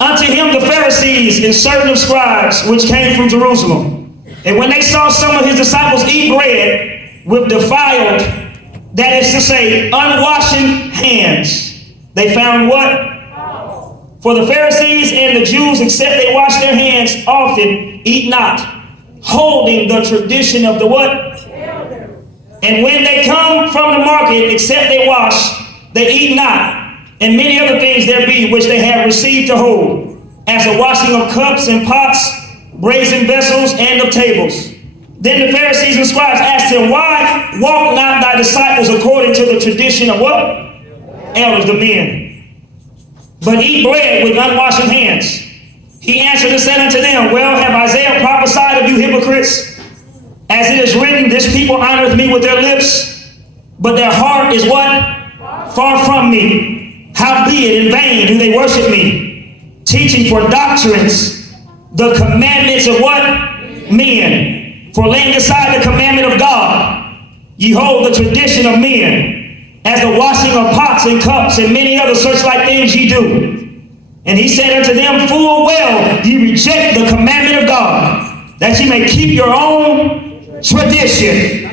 unto him the Pharisees and certain of scribes which came from Jerusalem. And when they saw some of his disciples eat bread with defiled, that is to say, unwashed hands, they found what? For the Pharisees and the Jews, except they wash their hands often, eat not, holding the tradition of the what? And when they come from the market, except they wash, they eat not. And many other things there be which they have received to hold, as the washing of cups and pots, brazen vessels, and of tables. Then the Pharisees and scribes asked him, why walk not thy disciples according to the tradition of what? Elders, the men, but eat bread with unwashed hands. He answered and said unto them, well, have Isaiah prophesied of you hypocrites? As it is written, this people honoreth me with their lips, but their heart is what? Far from me. Howbeit in vain do they worship me, teaching for doctrines the commandments of what? Men. For laying aside the commandment of God, ye hold the tradition of men, as the washing of pots and cups and many other such like things ye do. And he said unto them, full well ye reject the commandment of God, that ye may keep your own tradition.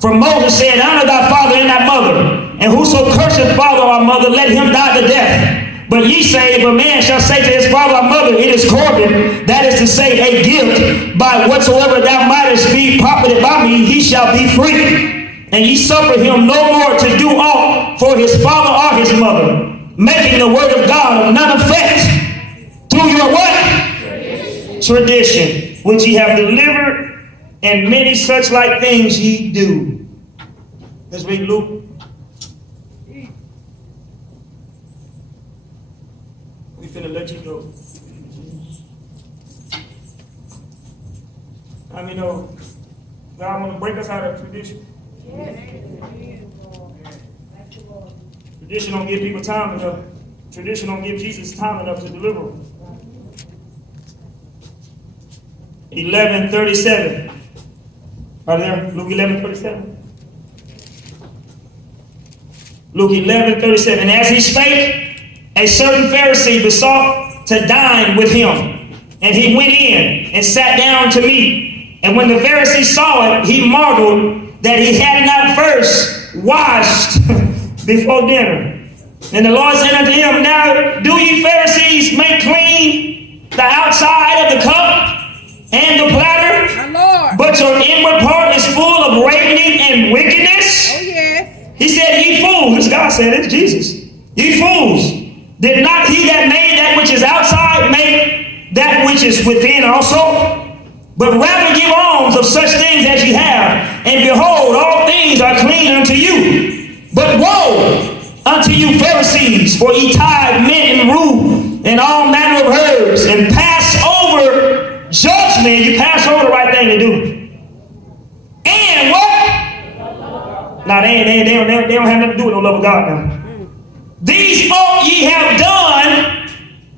For Moses said, honor thy father and thy mother, and whoso curseth father or mother, let him die to death. But ye say, if a man shall say to his father or mother, it is Corbin, that is to say, a gift, by whatsoever thou mightest be profited by me, he shall be free. And ye suffer him no more to do aught for his father or his mother, making the word of God of none effect through your what? Tradition, which ye have delivered, and many such like things ye do. Let's read Luke. We finna let you go. I mean, God want to break us out of tradition. Tradition don't give people time enough. Tradition don't give Jesus time enough to deliver them. 11:37. Are there? Luke 11:37. Luke 11:37. And as he spake, a certain Pharisee besought to dine with him. And he went in and sat down to meat. And when the Pharisee saw it, he marveled that he had not first washed before dinner. And the Lord said unto him, now do ye Pharisees make clean the outside of the cup and the platter, but your inward part is full of ravening and wickedness? Oh, yes. He said, ye fools. This God said, it's Jesus. Ye fools. Did not he that made that which is outside make that which is within also? But rather give alms of such things as ye have, and behold, all things are clean unto you. But woe unto you Pharisees, for ye tithe mint and rue and all manner of herbs, and pass over judgment. You pass over the right thing to do. And what? Now they don't have nothing to do with no love of God now. These ought ye have done,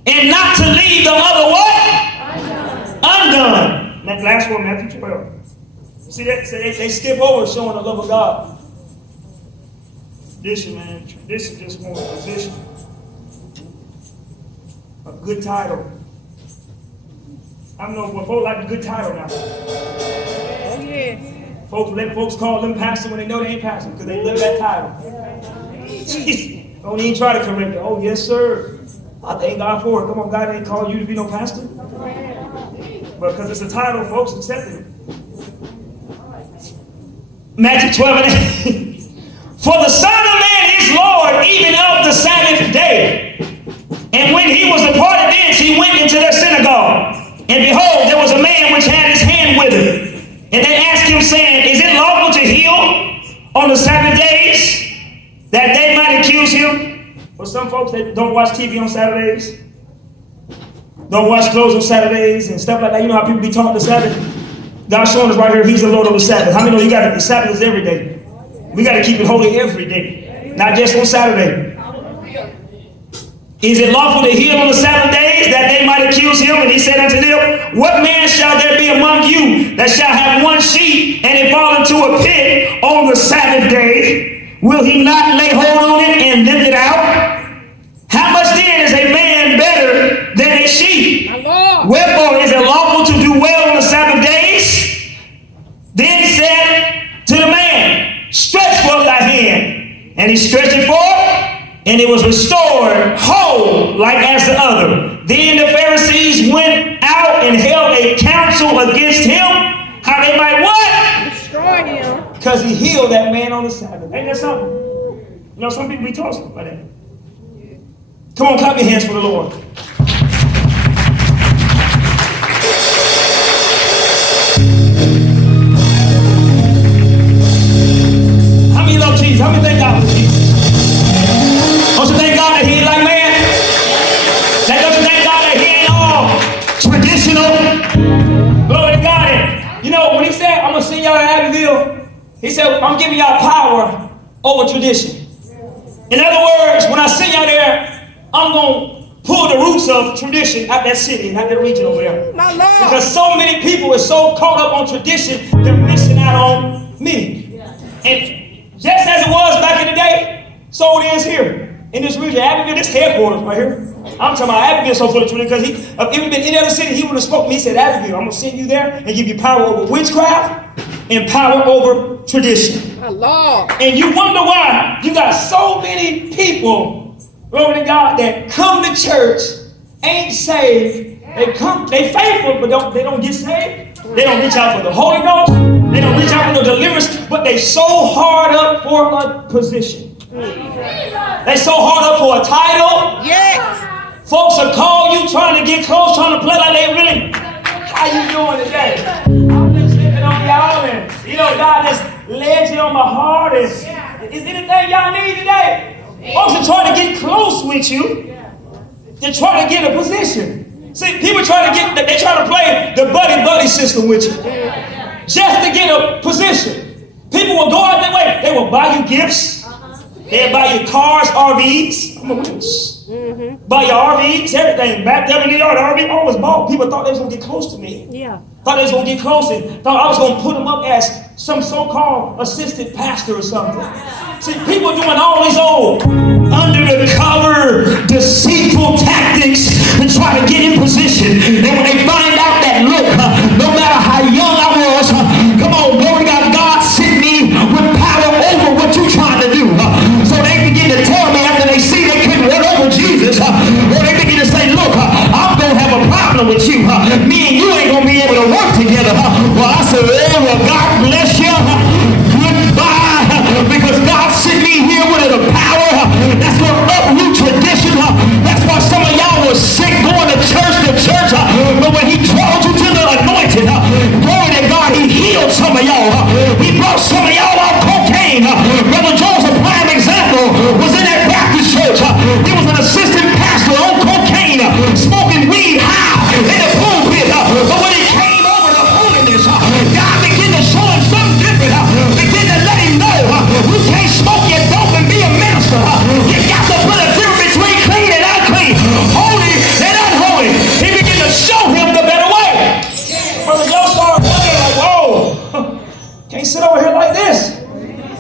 and not to leave the other what? Undone. That last one, Matthew 12. See that? They skip over showing the love of God. Tradition, man. Tradition just wants a position. A good title. I don't know what folks like a good title now. Oh, yes. Let folks call them pastor when they know they ain't pastor because they live that title. Don't even try to correct it. Oh, yes, sir. I thank God for it. Come on, God ain't calling you to be no pastor. But because it's a title, folks accept it. Matthew 12 and 8. For the Son of Man is Lord even of the Sabbath day. And when he was departed thence, he went into their synagogue. And behold, there was a man which had his hand withered. And they asked him, saying, is it lawful to heal on the Sabbath days? That they might accuse him. Well, some folks that don't watch TV on Saturdays, don't wash clothes on Saturdays and stuff like that. You know how people be taught the Sabbath? God's showing us right here, he's the Lord of the Sabbath. How many know the Sabbath is every day? We got to keep it holy every day, not just on Saturday. Is it lawful to heal on the Sabbath days, that they might accuse him? And he said unto them, what man shall there be among you that shall have one sheep, and it fall into a pit on the Sabbath day? Will he not lay hold on it and lift it out? How much then is a man better than and it was restored whole like as the other. Then the Pharisees went out and held a council against him, how they might what? Destroy him. Because he healed that man on the Sabbath. Ain't that something? You know, some people be taught something like that. Come on, clap your hands for the Lord. How many love Jesus? How many thank God for Jesus? Don't you thank God that he ain't like man? Don't you thank God that he ain't all traditional? Glory to God. You know, when he said, I'm going to send y'all to Abbeville, he said, I'm giving y'all power over tradition. In other words, when I send y'all there, I'm going to pull the roots of tradition out that city, out that region over there. My Lord. Because so many people are so caught up on tradition, they're missing out on me. And just as it was back in the day, so it is here. In this region, Abbeville, this headquarters right here. I'm talking about Abbeville so full of tradition because if it had been any other city, he would have spoken to me. He said, Abbeville, I'm going to send you there and give you power over witchcraft and power over tradition. My Lord. And you wonder why you got so many people, glory to God, that come to church, ain't saved. They faithful, but they don't get saved. They don't reach out for the Holy Ghost. They don't reach out for the deliverance, but they so hard up for a position. They so hard up for a title. Yes. Folks will call you trying to get close, trying to play like they really. How you doing today? I'm just checking on y'all, and you know God has led you on my heart. And is anything y'all need today? Folks are trying to get close with you. They're trying to get a position. See, people try to play the buddy system with you, just to get a position. People will go out their way. They will buy you gifts. They'll buy you cars, RVs. I'm a witness. Buy your RVs, everything. Back there in the yard, the RV always bought. People thought they was going to get close to me. Yeah. Thought they was going to get close and thought I was going to put them up as some so-called assistant pastor or something. See, people doing all these old under-the-cover, deceitful tactics to try to get in position. And when they find out that, look, no matter how young I was, come on, glory to God, God sent me with power over what you're trying to do. So they begin to tell me after they see they couldn't run over Jesus, or they begin to say, look, I'm going to have a problem with you. Me and you ain't going to be able to work together. Well, I said, well, God bless you. Goodbye. Because God sent me here with the power that's going to uproot tradition. That's why some of y'all was sick going to church. But when he called you to the anointing, glory to God, he healed some of y'all. He brought some of y'all off cocaine. Brother Jones, a prime example, was in that Baptist church. He was an assistant pastor on cocaine, smoking weed high in the pulpit. But when he came over to holiness, God began to show him something different. Begin to let him know you can't smoke your dope and be a minister. You got to put a difference between clean and unclean, holy and unholy. He began to show him the better way. Brother Joe started looking like, whoa, can't sit over here like this.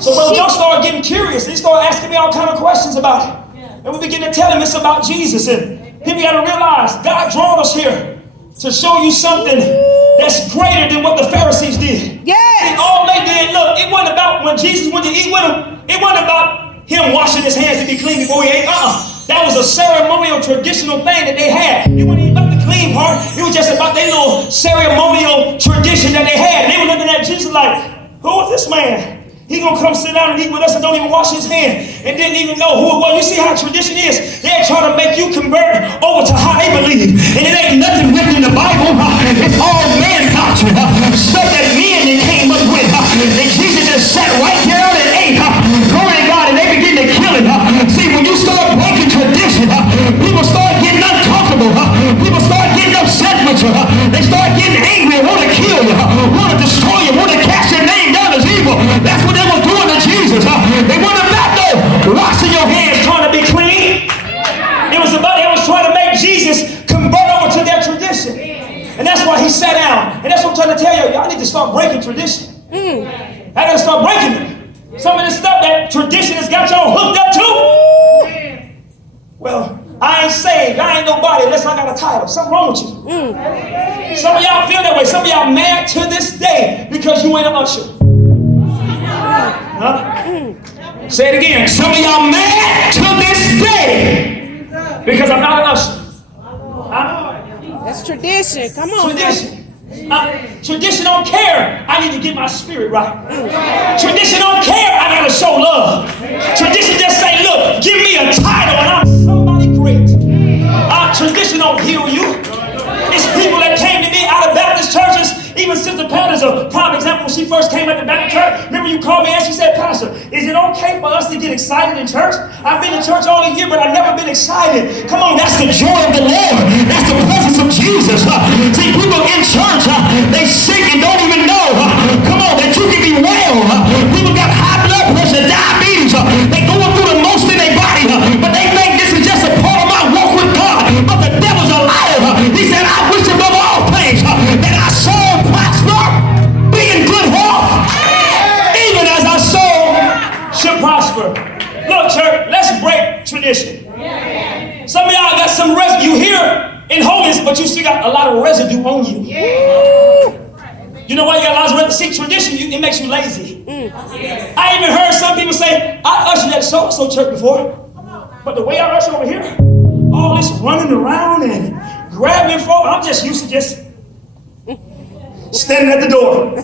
So Brother Joe started getting curious. He started asking me all kind of questions about it. And we begin to tell him it's about Jesus. And people got to realize God drawn us here to show you something that's greater than what the Pharisees did. Yes. See, all they did, look, it wasn't about when Jesus went to eat with them, it wasn't about him washing his hands to be clean before he ate. That was a ceremonial, traditional thing that they had. It wasn't even about the clean part. It was just about their little ceremonial tradition that they had. And they were looking at Jesus like, who is this man? He gonna come sit down and eat with us and don't even wash his hand and didn't even know who it was. You see how tradition is? They're trying to make you convert over to how they believe. And it ain't nothing written in the Bible. It's all man doctrine. Stuff that men came up with. And Jesus just sat right there and ate. Glory to God, and they begin to kill it. See, when you start breaking tradition, people start getting uncomfortable. People start getting upset with you. They start getting angry and want to kill you, want to destroy you, want to cast your name down as evil. That's what they were doing to Jesus. They weren't about though washing your hands trying to be clean. It was trying to make Jesus convert over to their tradition. And that's why he sat down. And that's what I'm trying to tell you. Y'all need to start breaking tradition. I gotta start breaking it. Some of this stuff that tradition has got y'all hooked up to. Well, I ain't saved. I ain't nobody unless I got a title. Something wrong with you. Some of y'all feel that way. Some of y'all mad to this day because you ain't an usher. Huh? Say it again. Some of y'all mad to this day because I'm not an usher. That's tradition. Come on. Tradition. Tradition don't care. I need to get my spirit right. Tradition don't care. I gotta show love. Tradition just say, look, give me a title and I'm somebody great. Tradition don't heal you. It's people that came to me out of Baptist churches. Even Sister Pat is a prime example. When she first came at the Baptist church, remember you called me and she said, Pastor, is it okay for us to get excited in church? I've been in church all year, but I've never been excited. Come on, that's the joy of the Lord. That's the presence of Jesus. See, people in church, they sick and don't even know, come on, that you can be well. People got high blood pressure, diabetes. They going through the most in their body, but they think this is just a part of my walk with God. But the devil's a liar. He said, I wish above all things that I soul prosper, be in good health, even as our soul should prosper. Look, church, let's break tradition. Some of y'all got some residue here in holiness, but you still got a lot of residue on you. You know why you got a lot of residue? See, tradition, it makes you lazy. I even heard some people say, I ushered at so-and-so church before, but the way I usher over here, all this running around and grabbing for, I'm just used to just standing at the door.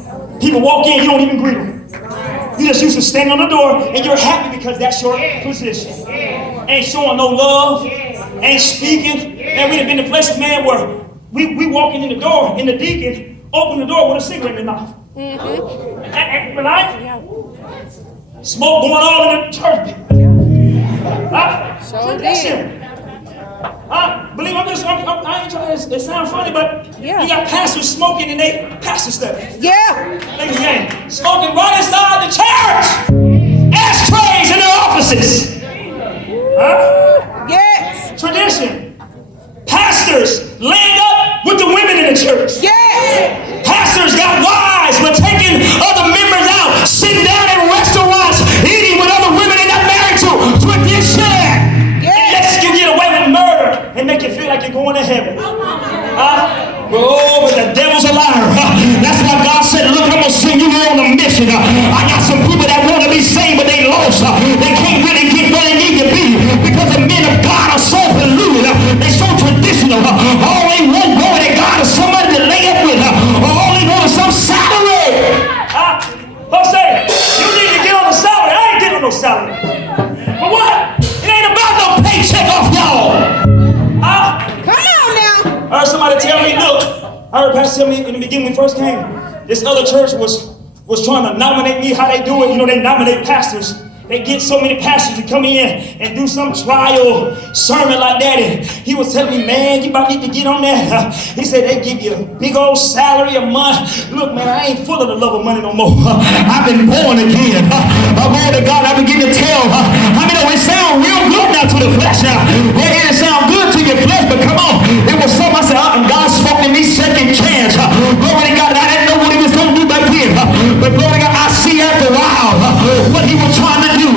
People walk in, you don't even greet them. You just used to stand on the door and you're happy because that's your position. Ain't showing no love, ain't speaking. And we've been in places, man, where we walking in the door and the deacon open the door with a cigarette in his mouth. And smoke going all in the church. Tradition. Believe I ain't trying to, it sounds funny, but you got pastors smoking in their pastor stuff. Smoking right inside the church. Ashtrays in their offices. Tradition. Pastors laying up with the women in the church. Pastors got wives but taking other members out, sitting down in restaurants, eating with other women they're not married to. Tradition. You get away with murder and make you feel like you're going to heaven. Oh, but the devil's a liar. That's why God said, look, I'm going to send you on a mission. I got some people that want to be saved, but they lost. They can't really get where they need to be because the men of God are so polluted. They're so traditional. All they want going to God is somebody to lay up with. All they want is some salary. Folks say, you need to get on the salary. I ain't getting on no salary. For what? It ain't about no paycheck off y'all. Come on now. I heard somebody tell me, look, I heard Pastor tell me in the beginning when we first came, this other church was trying to nominate me. How they do it, you know, they nominate pastors. They get so many pastors to come in and do some trial sermon like that. And he was telling me, man, you about need to get on that. He said, they give you a big old salary a month. Look, man, I ain't full of the love of money no more. I've been born again. I'm born to God. I've been getting to tell. I mean, it sounds real good now to the flesh now. It didn't sound good to your flesh, but come on. It was something I said, God spoke to me second chance. Glory to God. I didn't know what he was going to do back then. But glory to God, I see after a while what he was trying to do.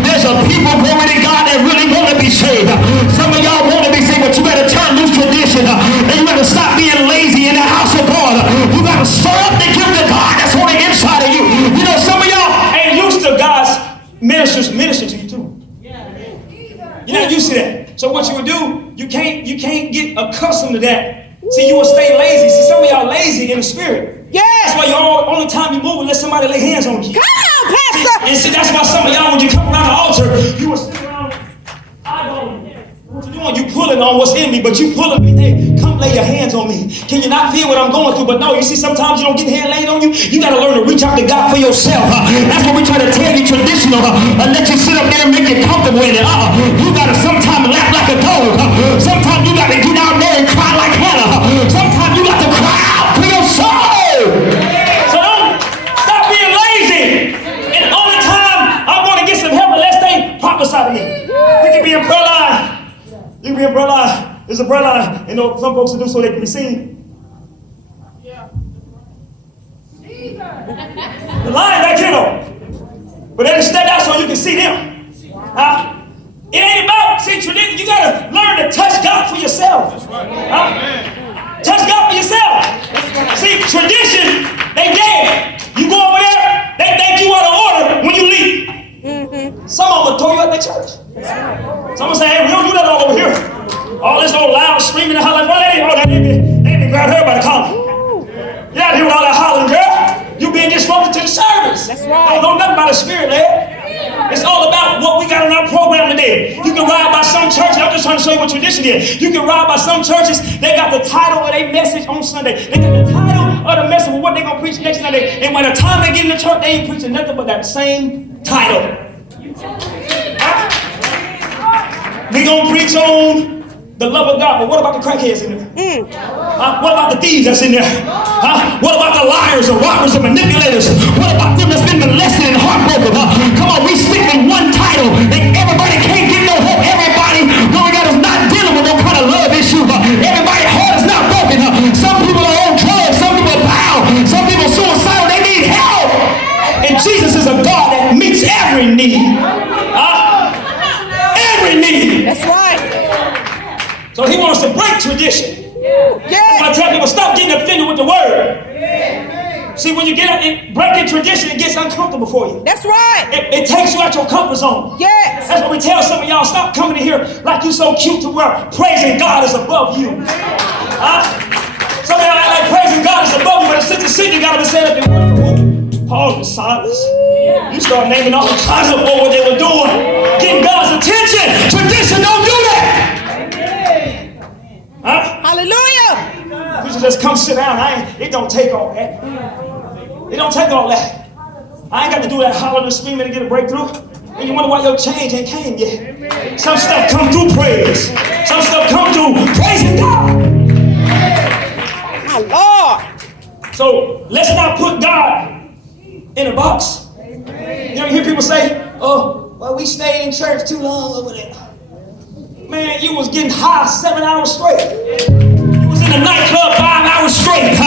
There's a people, glory to God, that really want to be saved. Some of y'all want to be saved, but you better turn loose tradition. And you better stop being lazy in the house of God. You got to stir up the gift of God that's on the inside of you. You know, some of y'all ain't used to God's ministers ministering to you too. You're not used to that. So what you would do, you can't get accustomed to that. See, you will stay lazy. See, some of y'all lazy in the spirit. That's why only time you move unless somebody lay hands on you. Come on, Pastor. And see, that's why some of y'all, when you come around the altar, you will sit around eyeballing. What you doing? You pulling on what's in me, but you pulling me. Hey, come lay your hands on me. Can you not feel what I'm going through? But no, you see, sometimes you don't get hand laid on you. You got to learn to reach out to God for yourself. That's what we try to tell you traditional. And let you sit up there and make you comfortable in it. You got to sometimes laugh like a dog. Sometimes you got to get out there and cry like Hannah. Sometimes you got to cry out to your soul. So don't stop being lazy. And the only time I'm going to get some help unless they prophesy to me. We can be in prayer line. You can be in prayer line. There's a prayer line. You know, some folks will do so they can be seen. The line back here though. But they just stand out so you can see them. It ain't about, see, tradition. You got to learn to touch God for yourself. Touch God for yourself. See, tradition, they dead. You go over there, they think you out of order when you leave. So All this old loud screaming and hollering. Well, they be grab her by the collar. You out here with all that hollering, girl. You being disruptive to the service. That's right. Don't know nothing about the spirit, lad. It's all about what we got in our program today. You can ride by some churches. I'm just trying to show you what tradition is. You can ride by some churches. They got the title of their message on Sunday. They got the title of the message of what they're going to preach next Sunday. And by the time they get in the church, they ain't preaching nothing but that same title. We're going to preach on the love of God. But what about the crackheads in there? What about the thieves that's in there? What about the liars, the robbers, the manipulators? What about them that's been molested and heartbroken? Come on, we stick with one title and everybody can't get no hope. Everybody, no, we got is not dealing with no kind of love issue. Everybody's heart is not broken. Some people are on drugs, some people are bound, some people are suicidal, they need help. And Jesus is a God that meets every need. Every need. That's right. So he wants to break tradition. Yeah. I tell people, stop getting offended with the word. See, when you get up and breaking tradition, it gets uncomfortable for you. That's right. It takes you out your comfort zone. Yes. That's what we tell some of y'all. Stop coming in here like you so cute to where praising God is above you. Some of y'all act like praising God is above you, but it's the sin you got to be saying up there. Paul was silence. You start naming all kinds of what they were doing. Getting God's attention. Tradition don't do that. Hallelujah. You should just come sit down. It don't take all that. It don't take all that. I ain't got to do that hollering and screaming to get a breakthrough. And you wonder why your change ain't came yet. Some stuff come through praise. Some stuff come through praising God. My Lord. So let's not put God in a box. You know, you hear people say, oh, well, we stayed in church too long over there. Man, you was getting high 7 hours straight. You was in the nightclub 5 hours straight.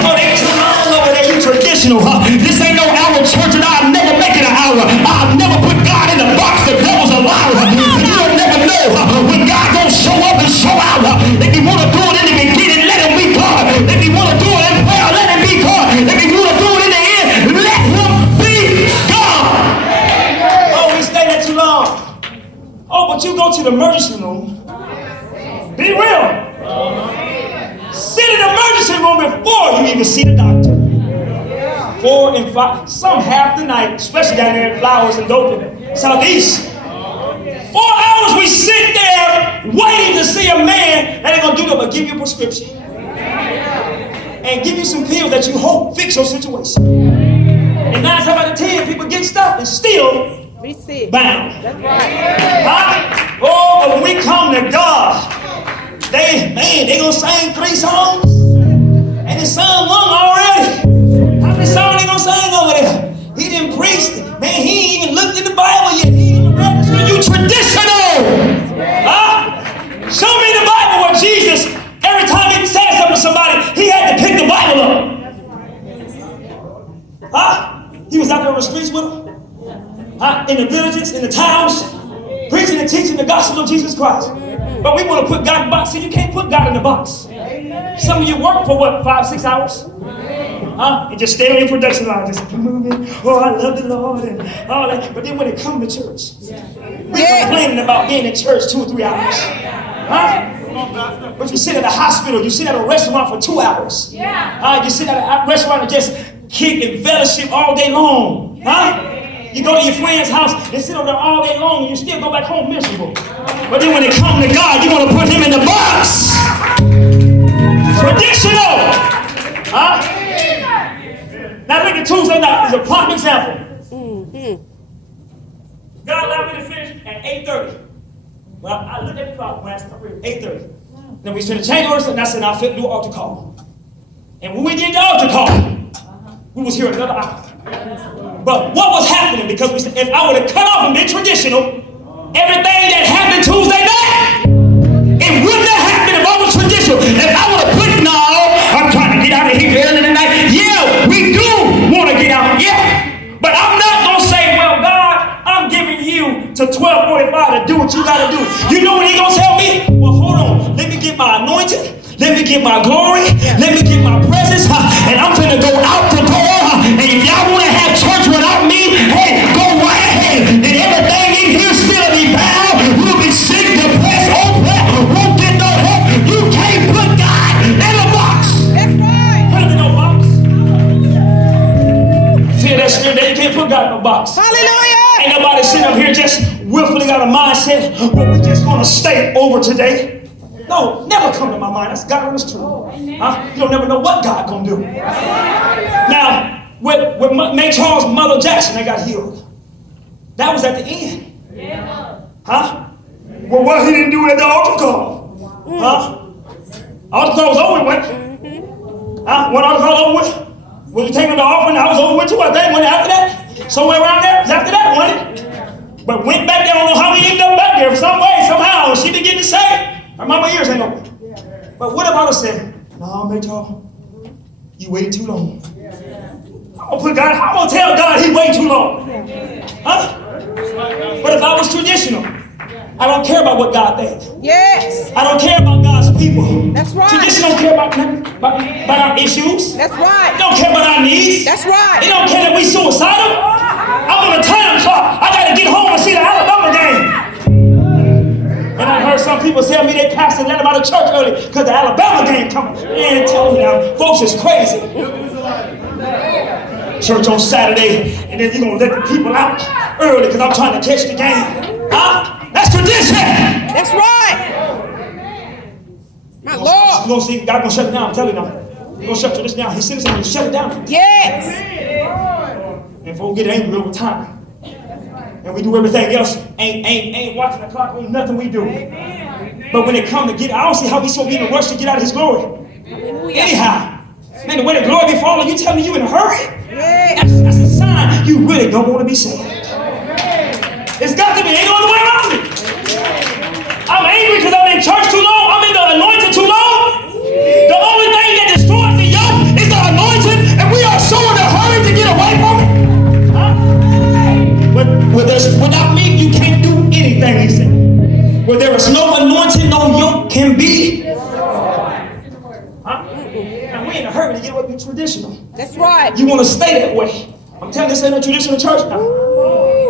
Oh, they too long over there. You traditional, This ain't no hour church, and I'll never make it an hour. I'll never put God in the box. The devil's a liar. You'll never know when God gonna show up and show out. If you want to do it in the beginning, let him be God. If you want to do it in prayer, let him be God. If you want to do it in the end, let him be God. Oh, we stayed there too long. Oh, but you go to the emergency room. Be real. Sit in the emergency room before you even see the doctor. 4 and 5, some half the night, especially down there in Flowers and Dothan, Southeast. 4 hours we sit there waiting to see a man that ain't gonna do nothing but give you a prescription. And give you some pills that you hope fix your situation. And 9 times out of 10, people get stuff and still bound. That's right. Oh, but when we come to God, they gonna sing 3 songs, and they sung 1 already. How many songs they gonna sing over there? He didn't preach. Man, he ain't even looked in the Bible yet. He ain't even registered. You traditional. Show me the Bible where Jesus, every time he said something to somebody, he had to pick the Bible up. He was out there on the streets with them. In the villages, in the towns, preaching and teaching the gospel of Jesus Christ. But we want to put God in the box. See, you can't put God in the box. Some of you work for what, 5-6 hours? And just stay on your production line, just moving. Oh, I love the Lord and all that. But then when it comes to church, we complaining about being in church 2 or 3 hours. But you sit at a hospital, you sit at a restaurant for 2 hours. You sit at a restaurant and just kick and fellowship all day long. You go to your friend's house and sit over there all day long and you still go back home miserable. But then when it comes to God, you want to put him in the box. Traditional. Now look at Tuesday night is a prime example. God allowed me to finish at 8:30. Well, I looked at the clock when I started 8:30. Then we spent a change orders and I said, I'll do altar call. And when we did the altar call, we was here another hour. But what was happening? Because if I would have cut off and been traditional, everything that happened Tuesday night, it wouldn't have happened if I was traditional. If I would have put, no, I'm trying to get out of here early tonight. Yeah, we do want to get out. Yeah. But I'm not going to say, well, God, I'm giving you to 12:45 to do what you got to do. You know what he going to tell me? Well, hold on. Let me get my anointing. Let me get my glory. Let me get my presence. And I'm going to go out the door. And if y'all want to have church without me, hey, go right ahead. And everything in here still be bound. We'll be sick, depressed, oppressed, won't get no willfully got a mindset, well, we're just going to stay over today. No, never come to my mind. That's God honest truth. Huh? You don't never know what God going to do. Now, with May Charles' mother Jackson, they got healed. That was at the end. Huh? Well, what he didn't do at the altar call? Huh? Altar call was over with. Huh? When altar call over with? When you taking the offering, I was over with too. I think when after that, somewhere around there, it was after that, wasn't it? But went back there. I don't know how we ended up back there. Some way, somehow, she began to say, her mama ears ain't open. But what about her saying, no, May Charles, you waited too long. I'm gonna tell God he waited too long. Huh? But if I was traditional, I don't care about what God thinks. Yes. I don't care about God's people. That's right. Tradition don't care about our issues. That's right. It don't care about our needs. That's right. It don't care that we suicidal. I'm on a time clock. I gotta get home and see the Alabama game. And I heard some people tell me they passed and let them out of church early because the Alabama game coming. Man, tell me now, folks is crazy. Church on Saturday, and then you're going to let the people out early because I'm trying to catch the game. Huh? That's tradition. That's right. My Lord. You're going to see God going to shut it down. I'm telling you now. He's going to shut this down. He sends him to shut it down. Yes. And folks get angry over time. And we do everything else. Ain't watching the clock. Ain't nothing we do. But when it comes to get, I don't see how we so be in a rush to get out of his glory. Anyhow. Man, the way the glory be falling, you tell me you in a hurry? That's a sign you really don't want to be saved. It's got to be. Ain't no other way around it. I'm angry because I'm in church too long. I'm in the anointing too long. The only thing that destroys the yoke is the anointing, and we are so in a hurry to get away from it. Huh? Without me, you can't do anything, he said. Where there is no anointing, no yoke can be. Huh? And we in a hurry to get away from traditional. That's right. You want to stay that way. I'm telling you, this ain't a traditional church now.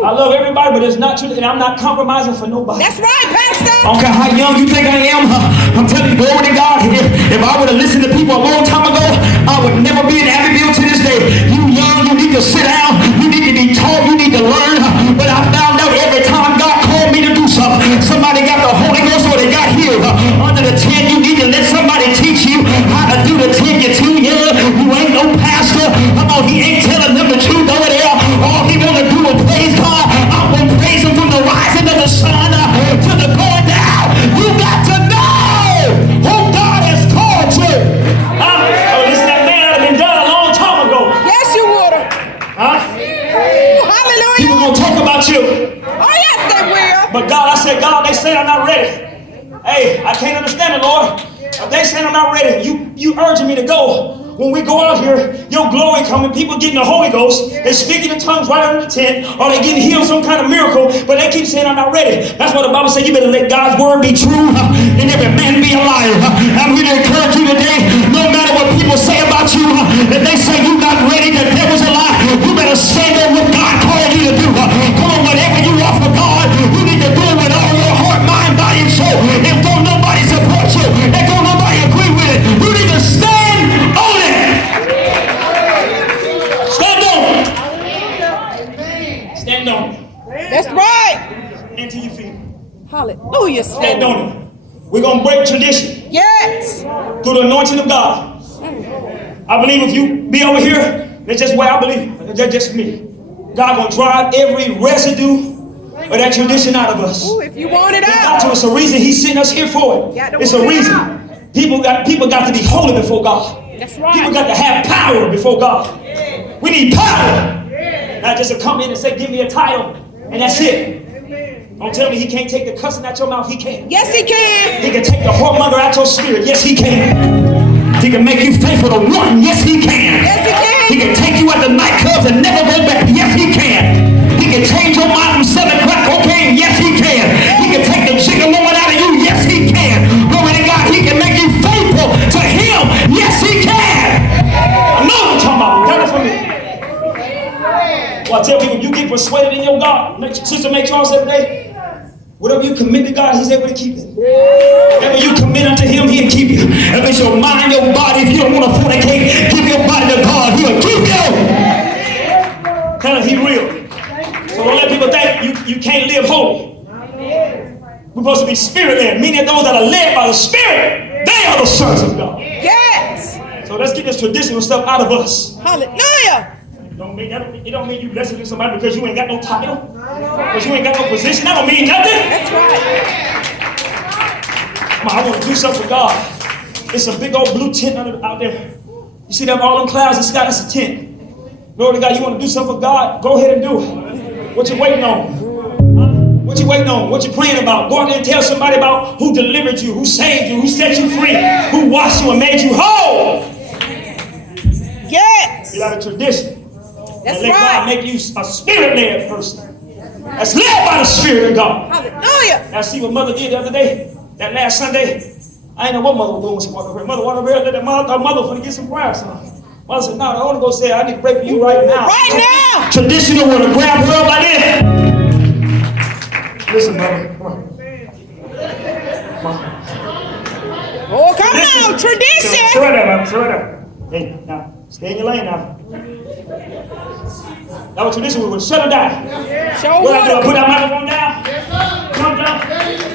I love everybody, but it's not true, and I'm not compromising for nobody. That's right, Pastor. I don't care how young you think I am. I'm telling you, glory to God. If I would have listened to people a long time ago, I would never be in Abbeville to this day. You young, you need to sit down. You need to be taught. You need to learn. But I found out every time God called me to do something, somebody got the Holy Ghost or they got healed. Under the tent, you need to let somebody teach you how to do the tent. You're too young. You ain't no pastor. Come on, he ain't telling them the truth over there. All he want to do is praise God. I'm going to praise him from the rising of the sun to the going down. You got to know who God has called you. Oh, listen, that man would have been done a long time ago. Yes, you would have. Huh? Hallelujah. People going to talk about you. Oh, yes, they will. But God, I said, God, they say I'm not ready. Hey, I can't understand it, Lord. If they say I'm not ready, you urging me to go. When we go out here, your glory coming, people getting the Holy Ghost, they speaking in tongues right under the tent, or they getting healed some kind of miracle, but they keep saying I'm not ready. That's why the Bible says you better let God's word be true and every man be a liar. I'm here to encourage you today, no matter what people say about you, if they say you're not ready, the devil's a lie, you better stand on what God called you to do. Come on, whatever you are for God, you need to do it with all your heart, mind, body, and soul. If don't nobody support you, if don't nobody agree with it, you need to stand on it. Stand on it. Stand on it. That's right. Stand to your feet. Hallelujah. Stand on it. We're going to break tradition Yes. through the anointing of God. I believe if you be over here, that's just the way I believe. That's just me. God going to drive every residue of that tradition out of us. Ooh, if you want it Got to. out. It's a reason He sent us here for it. It's a reason. People got to be holy before God. That's right. People got to have power before God. We need power. Not just to come in and say, give me a title, and that's it. Don't tell me He can't take the cussing out your mouth. He can. Yes, he can. He can take the whoremonger out your spirit. Yes, He can. He can make you faithful to one. Yes, He can. Yes, he can. He can take you at the nightclubs and never go back. Yes, He can. He can change your mind from 7 crack cocaine. Yes, He can. He can take the gigolo out of you. Yes, He can. Glory to God. He can make you faithful to Him. Yes, He can. I know what I'm talking about. Tell it for me. Well, I tell people, you get persuaded in your God. Sister May Charles said today, whatever you commit to God, He's able to keep it. Whatever you commit unto Him, He'll keep you. If it's your mind, your body, if you don't want to fornicate, give your body to God. He'll keep you. Tell Him He's real. So don't let people think you can't live holy. be spirit-led, meaning those that are led by the Spirit, they are the sons of God. Yes. So let's get this traditional stuff out of us. Hallelujah. It don't mean you listen to somebody because you ain't got no title, because you ain't got no position. That don't mean nothing. That's right. Come on, I want to do something for God. It's a big old blue tent out there. You see them all in clouds in the sky? That's a tent. Glory to God. You want to do something for God? Go ahead and do it. What you waiting on? What you waiting on? What you praying about? Go out there and tell somebody about who delivered you, who saved you, who set you free, who washed you and made you whole. Yes. Get out of tradition. That's and let God right. make you a spirit-led person. That's led by the Spirit of God. Hallelujah. I see what Mother did the other day, that last Sunday. I ain't know what Mother was doing when she walked over here. Mother walked over here, let that mother was going to get some prayer. Mother said, no, the Holy Ghost said, I need to pray for you right now. Right now. Traditional want to grab her up like this. Listen, Mother. Come on. Oh, come on. Tradition. Slow down, Mother. Slow down. Hey, now, stay in your lane now. That was tradition. We would shut her down. Show What I do? I what? put that microphone down. Come down.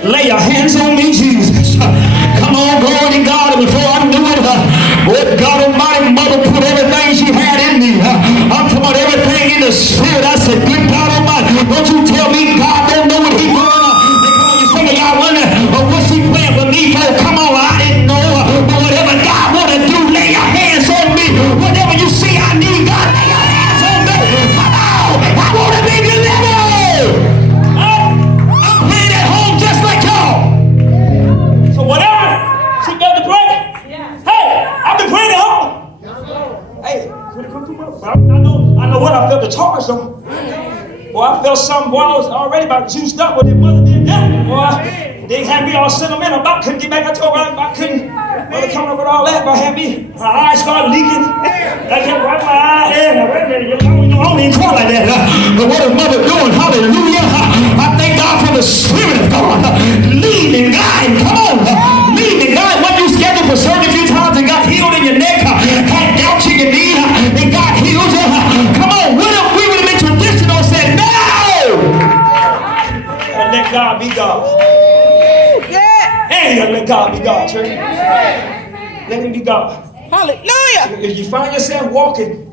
Lay your hands on me, Jesus. Come on, glory to God. And before I knew it, what God Almighty, Mother put everything she had in me. I'm talking about everything in the Spirit. I said, good God Almighty, don't you tell me God don't know what He's doing. And come on, you some of y'all wonder, what's He playing for me for? Come on, I didn't know. But whatever God want to do, lay your hands on me. Whatever you see I need, God, lay your hands on me. Come on, I want to be delivered. I'm praying at home just like y'all. So whatever she got to pray. Hey, I've been praying at home. Hey, I know what I felt the charge though. Boy, I felt something. Boy, I was already about juiced up when their mother did that. Boy, they had me all sentimental. About couldn't get back. I told her I couldn't. Mother coming up with all that, but had me. My eyes started leaking. I kept wiping my eye. Yeah, wait a minute. I don't even call like that. But what is Mother doing? Hallelujah. I thank God for the Spirit of God. Lead and guide. Come on. Lead and guide. When you scheduled for surgery a few times and got healed in your neck, had doubt in your knee, and God healed you. Come on. What if we would have been traditional and said, no! And let God be God. Yeah. And let God be God, church. Let Him be God. Hallelujah. If you find yourself walking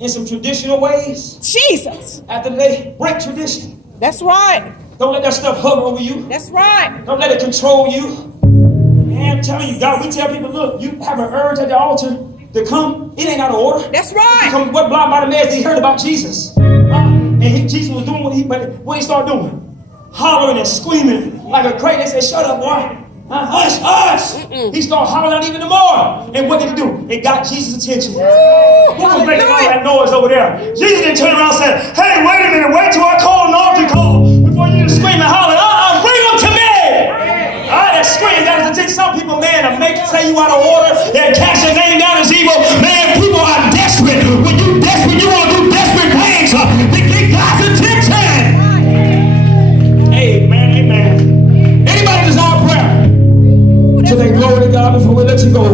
in some traditional ways, Jesus. after the day, break tradition. That's right. Don't let that stuff hover over you. That's right. Don't let it control you. And I'm telling you, God, we tell people, look, you have an urge at the altar to come. It ain't out of order. That's right. Come, what blind Bartimaeus, they heard about Jesus. And Jesus was doing what he started doing. Hollering and screaming like a crazy. They said, shut up, boy. Hush, hush. He started hollering out even more. And what did he do? It got Jesus' attention. Who was making all that noise over there? Jesus didn't turn around and say, hey, wait a minute. Wait till I call an altar call before you scream and holler. Bring them to me. That scream got his attention. Some people, man, say you out of order. They're cast your name down as evil. Man, people are desperate. When you desperate, you want to do desperate things to get God's attention. Amen, amen. Anybody desire prayer? Today, glory to God before we let you go.